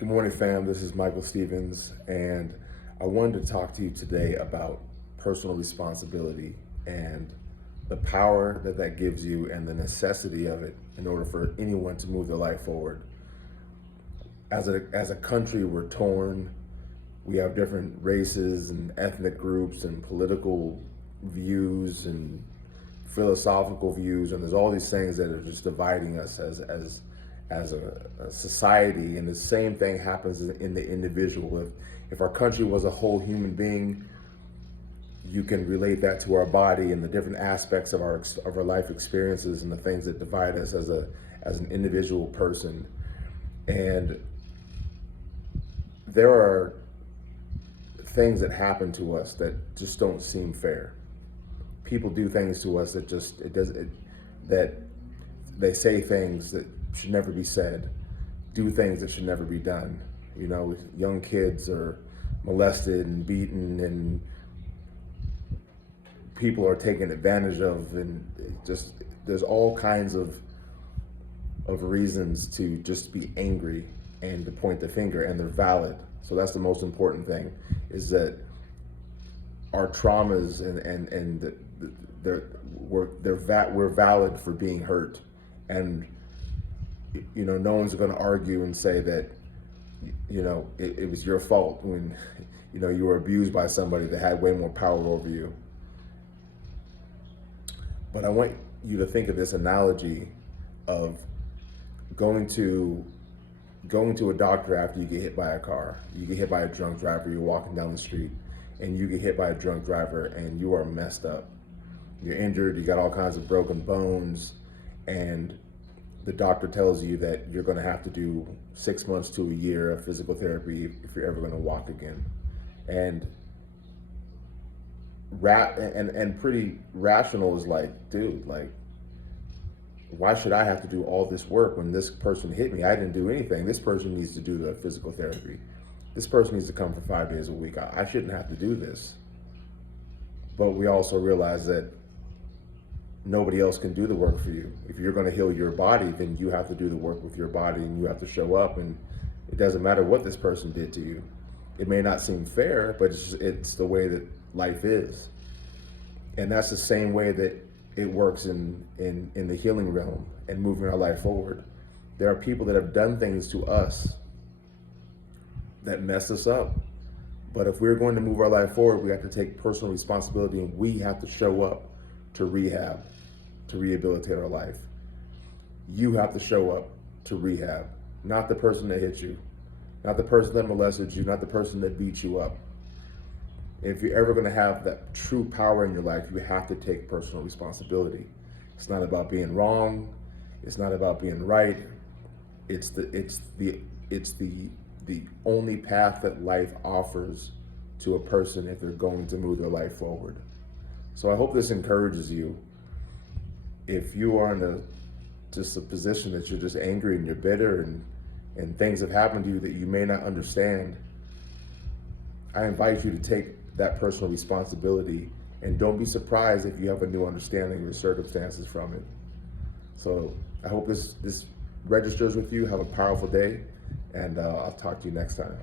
Good morning, fam. This is Michael Stevens, and I wanted to talk to you today about personal responsibility and the power that that gives you and the necessity of it in order for anyone to move their life forward. As a country, we're torn. We have different races and ethnic groups and political views and philosophical views, and there's all these things that are just dividing us as a society. And the same thing happens in the individual. If our country was a whole human being, you can relate that to our body and the different aspects of our life experiences and the things that divide us as an individual person. And there are things that happen to us that just don't seem fair. People do things to us that that they say things that should never be said, do things that should never be done. You know, young kids are molested and beaten, and people are taken advantage of, and there's all kinds of reasons to just be angry and to point the finger, and they're valid. So that's the most important thing, is that our traumas we're valid for being hurt. And no one's going to argue and say that it was your fault when you were abused by somebody that had way more power over you. But I want you to think of this analogy of going to a doctor after you get hit by a car. You get hit by a drunk driver. You're walking down the street and you get hit by a drunk driver and you are messed up. You're injured. You got all kinds of broken bones, and the doctor tells you that you're going to have to do 6 months to a year of physical therapy if you're ever going to walk again. And pretty rational is like, dude, like, why should I have to do all this work when this person hit me? I didn't do anything. This person needs to do the physical therapy. This person needs to come for 5 days a week. I shouldn't have to do this. But we also realize that nobody else can do the work for you. If you're going to heal your body, then you have to do the work with your body, and you have to show up. And it doesn't matter what this person did to you. It may not seem fair, but it's the way that life is. And that's the same way that it works in the healing realm and moving our life forward. There are people that have done things to us that mess us up. But if we're going to move our life forward, we have to take personal responsibility, and we have to show up to rehab, to rehabilitate our life. You have to show up to rehab, not the person that hit you, not the person that molested you, not the person that beat you up. If you're ever going to have that true power in your life, you have to take personal responsibility. It's not about being wrong. It's not about being right. It's the only path that life offers to a person if they're going to move their life forward. So I hope this encourages you. If you are in just a position that you're just angry and you're bitter and things have happened to you that you may not understand, I invite you to take that personal responsibility, and don't be surprised if you have a new understanding of the circumstances from it. So I hope this registers with you. Have a powerful day, and I'll talk to you next time.